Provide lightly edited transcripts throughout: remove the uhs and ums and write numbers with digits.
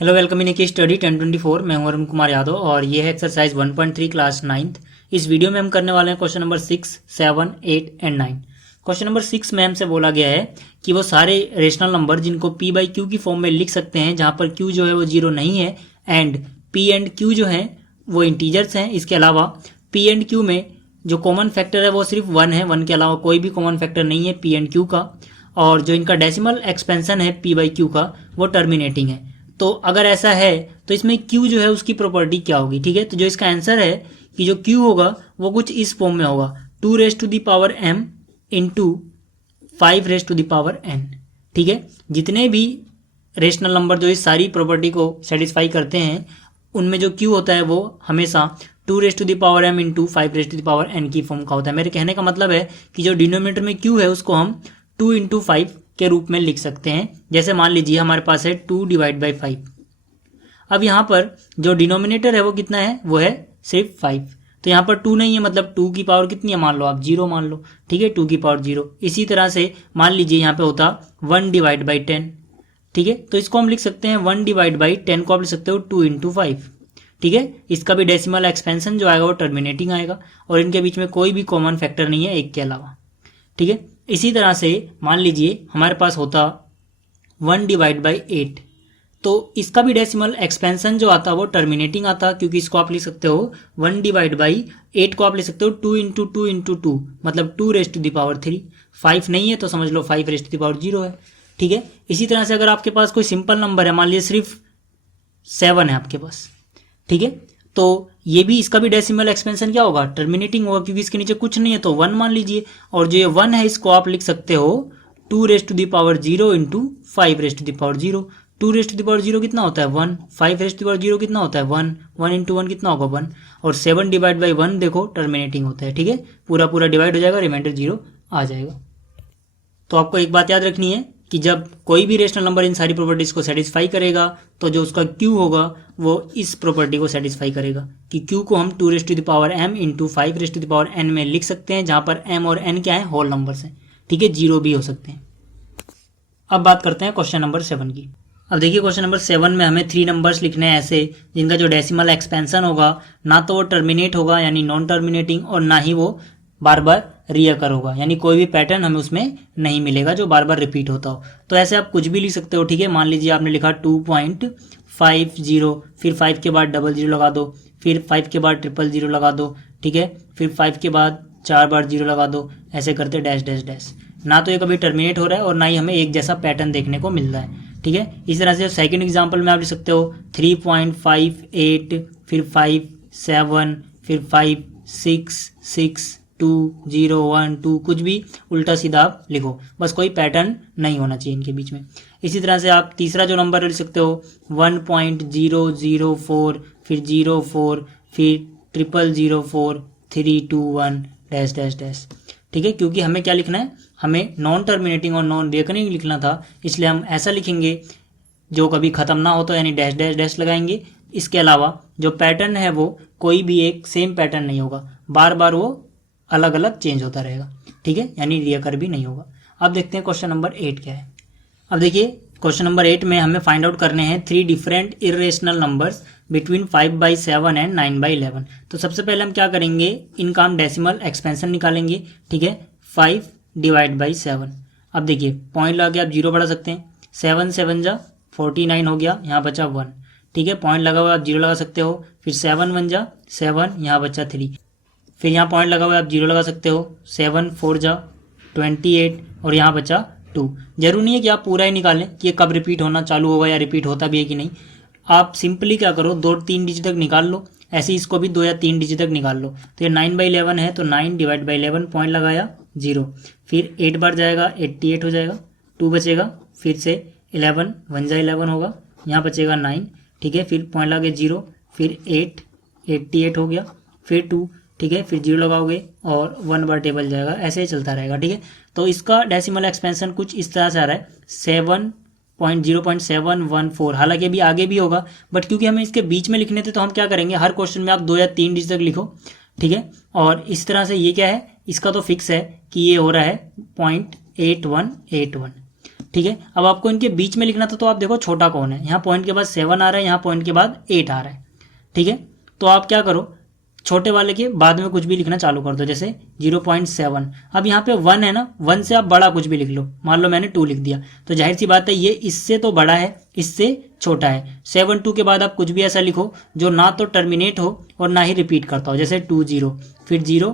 Hello, welcome in की study 1024। मैं हूं अरुण कुमार यादव और ये है एक्सरसाइज 1.3 क्लास 9th। इस वीडियो में हम करने वाले हैं question number 6, 7, 8 and 9। Question number 6 में हमसे बोला गया है कि वो सारे रेशनल नंबर जिनको p बाई क्यू की फॉर्म में लिख सकते हैं, जहां पर q जो है वो जीरो नहीं है एंड p एंड q जो है वो इंटीजर्स हैं। इसके अलावा p एंड q में जो कॉमन फैक्टर है वो सिर्फ 1 है, 1 के अलावा कोई भी कॉमन फैक्टर नहीं है p एंड q का। और जो इनका डेसिमल एक्सपेंशन है p बाई क्यू का वो टर्मिनेटिंग है। तो अगर ऐसा है तो इसमें q जो है उसकी प्रॉपर्टी क्या होगी। ठीक है, तो जो इसका आंसर है कि जो q होगा वो कुछ इस फॉर्म में होगा, 2 raise to the power m into 5 raise to the power n। ठीक है, जितने भी रेशनल नंबर जो इस सारी प्रॉपर्टी को सेटिस्फाई करते हैं उनमें जो q होता है वो हमेशा 2 raise to the power m into 5 raise to the power n की फॉर्म का होता है। मेरे कहने का मतलब है कि जो डिनोमिनेटर में q है उसको हम 2 इंटू 5 के रूप में लिख सकते हैं। जैसे मान लीजिए हमारे पास है 2 डिवाइड बाई 5। अब यहाँ पर जो डिनोमिनेटर है वो कितना है, वो है सिर्फ 5। तो यहाँ पर 2 नहीं है, मतलब 2 की पावर कितनी है, मान लो आप 0 मान लो। ठीक है, 2 की पावर 0। इसी तरह से मान लीजिए यहाँ पे होता 1 डिवाइड बाई 10। ठीक है, तो इसको हम लिख सकते हैं 1 डिवाइड बाई 10 को आप लिख सकते हो 2 इंटू 5। ठीक है, इसका भी डेसिमल एक्सपेंशन जो आएगा वो टर्मिनेटिंग आएगा और इनके बीच में कोई भी कॉमन फैक्टर नहीं है एक के अलावा। ठीक है, इसी तरह से मान लीजिए हमारे पास होता 1 डिवाइड बाई 8, तो इसका भी डेसिमल एक्सपेंशन जो आता वो टर्मिनेटिंग आता, क्योंकि इसको आप लिख सकते हो 1 डिवाइड बाई 8 को आप लिख सकते हो 2 इंटू 2 इंटू 2, मतलब 2 रेज टू द पावर 3। 5 नहीं है तो समझ लो 5 रेज टू द पावर 0 है। ठीक है, इसी तरह से अगर आपके पास कोई सिंपल नंबर है, मान लीजिए सिर्फ 7 है आपके पास, ठीक है, तो ये भी इसका भी डेसिमल एक्सपेंशन क्या होगा, टर्मिनेटिंग होगा, क्योंकि इसके नीचे कुछ नहीं है तो 1 मान लीजिए। और जो ये 1 है इसको आप लिख सकते हो 2 raise to the power 0 into 5 raise to the power 0। 2 raise to the power 0 कितना होता है 1, 5 रेज टू द पावर 0 कितना होता है 1, 1 इंटू 1 कितना होगा 1, और 7 डिवाइड बाई 1 देखो टर्मिनेटिंग होता है। ठीक है, पूरा पूरा डिवाइड हो जाएगा, रिमाइंडर 0 आ जाएगा। तो आपको एक बात याद रखनी है कि जब कोई भी रेशनल नंबर इन सारी प्रॉपर्टीज को सेटिस्फाई करेगा तो जो उसका q होगा वो इस प्रॉपर्टी को सेटिस्फाई करेगा कि q को हम 2 raise to the power m into 5 raise to the power n में लिख सकते हैं, जहां पर m और n क्या है, होल नंबर्स हैं। ठीक है, 0 भी हो सकते हैं। अब बात करते हैं क्वेश्चन नंबर 7 की। अब देखिए क्वेश्चन नंबर 7 में हमें 3 नंबर्स लिखने हैं ऐसे जिनका जो डेसिमल एक्सपेंशन होगा ना तो वो टर्मिनेट होगा यानी नॉन टर्मिनेटिंग, और ना ही वो बार बार रीअकर होगा, यानी कोई भी पैटर्न हमें उसमें नहीं मिलेगा जो बार बार रिपीट होता हो। तो ऐसे आप कुछ भी लिख सकते हो। ठीक है, मान लीजिए आपने लिखा 2.50, फिर 5 के बाद 00 लगा दो, फिर 5 के बाद 000 लगा दो। ठीक है, फिर 5 के बाद 4 बार 0 लगा दो, ऐसे करते डैश डैश डैश। ना तो ये कभी टर्मिनेट हो रहा है और ना ही हमें एक जैसा पैटर्न देखने को मिल रहा है। ठीक है, इस तरह से सेकंड एग्जांपल में आप लिख सकते हो 3.58, फिर 5 7, फिर 5 6 6 2 0 1 2, कुछ भी उल्टा सीधा आप लिखो, बस कोई पैटर्न नहीं होना चाहिए इनके बीच में। इसी तरह से आप तीसरा जो नंबर लिख सकते हो 1.004, फिर 04, फिर 0004 321 डैश डैश डैश। ठीक है, क्योंकि हमें क्या लिखना है, हमें नॉन टर्मिनेटिंग और नॉन रिकरिंग लिखना था, इसलिए हम ऐसा लिखेंगे जो कभी ख़त्म ना हो तो यानी डैश डैश डैश लगाएंगे। इसके अलावा जो पैटर्न है वो कोई भी एक सेम पैटर्न नहीं होगा, बार बार वो अलग अलग चेंज होता रहेगा। ठीक है, यानी रियकर भी नहीं होगा। अब देखते हैं क्वेश्चन नंबर 8 क्या है। अब देखिए क्वेश्चन नंबर 8 में हमें फाइंड आउट करने हैं 3 different irrational numbers between 5/7 and 9/11। तो सबसे पहले हम क्या करेंगे, इनका हम डेसिमल एक्सपेंशन निकालेंगे। ठीक है, 5 डिवाइड बाई 7। अब देखिए पॉइंट लगा के आप 0 बढ़ा सकते हैं, 7 7 जा 49 हो गया, यहाँ बचा 1। ठीक है, पॉइंट लगा हुआ आप 0 लगा सकते हो, फिर 7 1 जा 7, यहाँ बचा 3, फिर यहाँ पॉइंट लगा हुआ आप 0 लगा सकते हो, 7 4 जा 28, और यहाँ बचा 2। जरूरी नहीं है कि आप पूरा ही निकालें कि ये कब रिपीट होना चालू होगा या रिपीट होता भी है कि नहीं। आप सिंपली क्या करो, 2-3 डिजिट तक निकाल लो, ऐसे इसको भी 2 या 3 डिजिट तक निकाल लो। तो ये 9/11 है तो 9 डिवाइड बाई 11, पॉइंट लगाया 0, फिर 8 बार जाएगा 88 हो जाएगा, 2 बचेगा, फिर से 11 1 जा 11 होगा, यहाँ बचेगा 9। ठीक है, फिर पॉइंट लगा 0, फिर 8 88 हो गया, फिर 2, ठीक है, फिर 0 लगाओगे और 1 बार टेबल जाएगा, ऐसे ही चलता रहेगा। ठीक है, तो इसका डेसिमल एक्सपेंशन कुछ इस तरह से आ रहा है 7.0.714। हालांकि अभी आगे भी होगा, बट क्योंकि हमें इसके बीच में लिखने थे तो हम क्या करेंगे, हर क्वेश्चन में आप 2 या 3 डिजिट तक लिखो। ठीक है, और इस तरह से ये क्या है, इसका तो फिक्स है कि ये हो रहा है 0.8181। ठीक है। अब आपको इनके बीच में लिखना था, तो आप देखो छोटा कौन है, यहाँ पॉइंट के बाद 7 आ रहा है, यहाँ पॉइंट के बाद 8 आ रहा है, ठीक है। तो आप क्या करो, छोटे वाले के बाद में कुछ भी लिखना चालू कर दो, जैसे 0.7। अब यहाँ पे 1 है ना, 1 से आप बड़ा कुछ भी लिख लो, मान लो मैंने 2 लिख दिया, तो जाहिर सी बात है ये इससे तो बड़ा है, इससे छोटा है। 7 2 के बाद आप कुछ भी ऐसा लिखो जो ना तो टर्मिनेट हो और ना ही रिपीट करता हो, जैसे 2 0, फिर 0,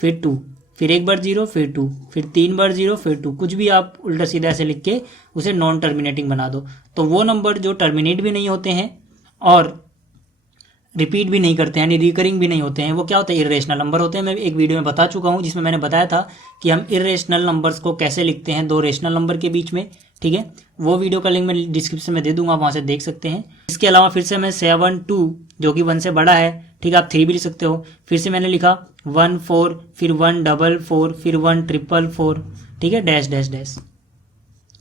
फिर 2, फिर एक बार 0, फिर 2, फिर 3 बार 0, फिर 2, कुछ भी आप उल्टा सीधा ऐसे लिख के उसे नॉन टर्मिनेटिंग बना दो। तो वो नंबर जो टर्मिनेट भी नहीं होते हैं और रिपीट भी नहीं करते हैं, यानी रिकरिंग भी नहीं होते हैं, वो क्या होते हैं, इर्रेशनल नंबर होते हैं। मैं एक वीडियो में बता चुका हूँ जिसमें मैंने बताया था कि हम इर्रेशनल नंबर्स को कैसे लिखते हैं दो रेशनल नंबर के बीच में, ठीक है। वो वीडियो का लिंक मैं डिस्क्रिप्शन में दे दूंगा, वहाँ से देख सकते हैं। इसके अलावा फिर से मैं 7 2 जो कि 1 से बड़ा है, ठीक है, आप 3 भी लिख सकते हो। फिर से मैंने लिखा 1 4, फिर 1 4 4, फिर 1 4 4, ठीक है, डैश डैश डैश।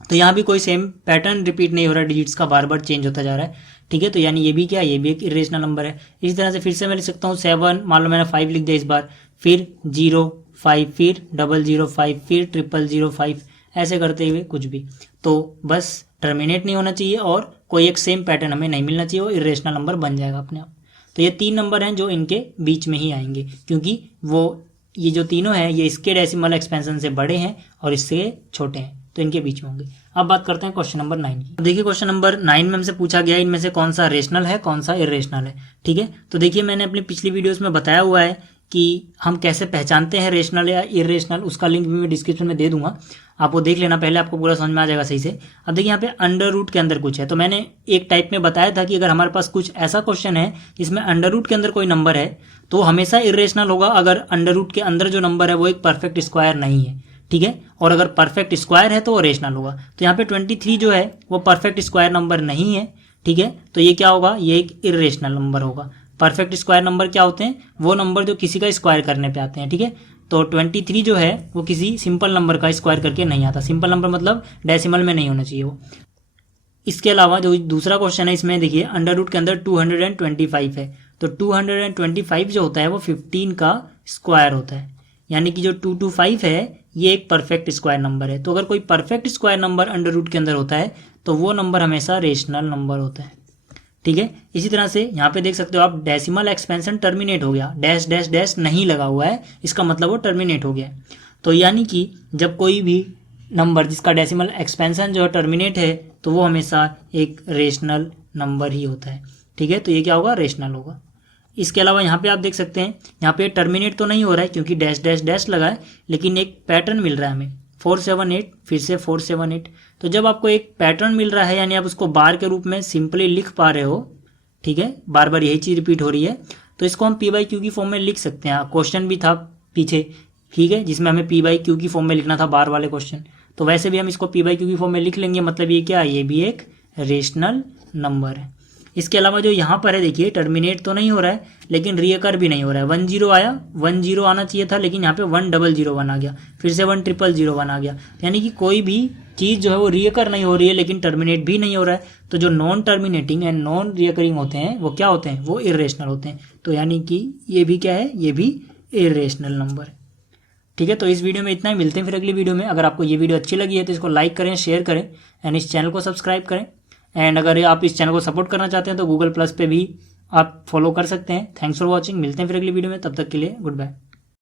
तो यहाँ भी कोई सेम पैटर्न रिपीट नहीं हो रहा है, डिजिट्स का बार बार चेंज होता जा रहा है, ठीक है। तो यानी ये भी क्या, ये भी एक इरेशनल नंबर है। इसी तरह से फिर से मैं लिख सकता हूँ 7, मान लो मैंने 5 लिख दिया इस बार, फिर 0 5, फिर 0 5, फिर 0 5, ऐसे करते हुए कुछ भी। तो बस टर्मिनेट नहीं होना चाहिए और कोई एक सेम पैटर्न हमें नहीं मिलना चाहिए, वो इरेशनल नंबर बन जाएगा अपने आप। तो ये 3 नंबर हैं जो इनके बीच में ही आएंगे, क्योंकि वो ये जो तीनों हैं ये इसके डेसिमल एक्सपेंशन से बड़े हैं और इससे छोटे हैं, तो इनके बीच में होंगे। अब बात करते हैं क्वेश्चन नंबर 9 की। देखिए क्वेश्चन नंबर 9 में हमसे पूछा गया इनमें से कौन सा रेशनल है, कौन सा इरेशनल है, ठीक है। तो देखिए मैंने अपनी पिछली वीडियोस में बताया हुआ है कि हम कैसे पहचानते हैं रेशनल या इरेशनल, उसका लिंक भी मैं डिस्क्रिप्शन में दे दूंगा, आप वो देख लेना, पहले आपको पूरा समझ में आ जाएगा सही से। अब देखिए यहाँ पे अंडर रूट के अंदर कुछ है, तो मैंने एक टाइप में बताया था कि अगर हमारे पास कुछ ऐसा क्वेश्चन है जिसमें अंडर रूट के अंदर कोई नंबर है तो हमेशा इरेशनल होगा अगर अंडर रूट के अंदर जो नंबर है वो एक परफेक्ट स्क्वायर नहीं है, ठीक है। और अगर परफेक्ट स्क्वायर है तो वो रेशनल होगा। तो यहाँ पे 23 जो है वो परफेक्ट स्क्वायर नंबर नहीं है, ठीक है। तो ये क्या होगा, ये एक इरेशनल नंबर होगा। परफेक्ट स्क्वायर नंबर क्या होते हैं, वो नंबर जो किसी का स्क्वायर करने पे आते हैं, ठीक है। तो 23 जो है वो किसी सिंपल नंबर का स्क्वायर करके नहीं आता। सिंपल नंबर मतलब डेसिमल में नहीं होना चाहिए वो। इसके अलावा जो दूसरा क्वेश्चन है इसमें देखिए अंडर रूट के अंदर 225 है, तो 225 जो होता है वो 15 का स्क्वायर होता है, यानी कि जो 225 है ये एक परफेक्ट स्क्वायर नंबर है। तो अगर कोई perfect square number under root के अंदर होता है तो वो नंबर हमेशा रेशनल नंबर होता है, ठीक है। इसी तरह से यहाँ पे देख सकते हो आप डेसिमल एक्सपेंशन टर्मिनेट हो गया, डैश डैश डैश नहीं लगा हुआ है, इसका मतलब वो टर्मिनेट हो गया। तो यानी कि जब कोई भी नंबर जिसका डेसिमल एक्सपेंशन जो है टर्मिनेट है तो वो हमेशा एक रेशनल नंबर ही होता है, ठीक है। तो ये क्या होगा, रेशनल होगा। इसके अलावा यहाँ पे आप देख सकते हैं यहाँ पे टर्मिनेट तो नहीं हो रहा है क्योंकि डैश डैश डैश लगा है, लेकिन एक पैटर्न मिल रहा है हमें 478, फिर से 478। तो जब आपको एक पैटर्न मिल रहा है यानी आप उसको बार के रूप में सिंपली लिख पा रहे हो, ठीक है, बार बार यही चीज़ रिपीट हो रही है, तो इसको हम पी बाई क्यू की फॉर्म में लिख सकते हैं। क्वेश्चन भी था पीछे, ठीक है, जिसमें हमें पी बाई क्यू की फॉर्म में लिखना था बार वाले क्वेश्चन, तो वैसे भी हम इसको पी बाई क्यू की फॉर्म में लिख लेंगे। मतलब ये क्या है, ये भी एक रेशनल नंबर है। इसके अलावा जो यहाँ पर है देखिए टर्मिनेट तो नहीं हो रहा है लेकिन रियकर भी नहीं हो रहा है। 1 0 आया, 1 0 आना चाहिए था, लेकिन यहाँ पे 1 0 1 आ गया, फिर से 1 0 1 आ गया। यानी कि कोई भी चीज़ जो है वो रियकर नहीं हो रही है लेकिन टर्मिनेट भी नहीं हो रहा है। तो जो नॉन टर्मिनेटिंग एंड नॉन रियकरिंग होते हैं वो क्या होते हैं, वो इरेशनल होते हैं। तो यानी कि ये भी क्या है, ये भी इरेशनल नंबर है, ठीक है। तो इस वीडियो में इतना ही, मिलते हैं फिर अगली वीडियो में। अगर आपको ये वीडियो अच्छी लगी है तो इसको लाइक करें, शेयर करें एंड इस चैनल को सब्सक्राइब करें। एंड अगर आप इस चैनल को सपोर्ट करना चाहते हैं तो गूगल प्लस पे भी आप फॉलो कर सकते हैं। थैंक्स फॉर वॉचिंग, मिलते हैं फिर अगली वीडियो में, तब तक के लिए गुड बाय।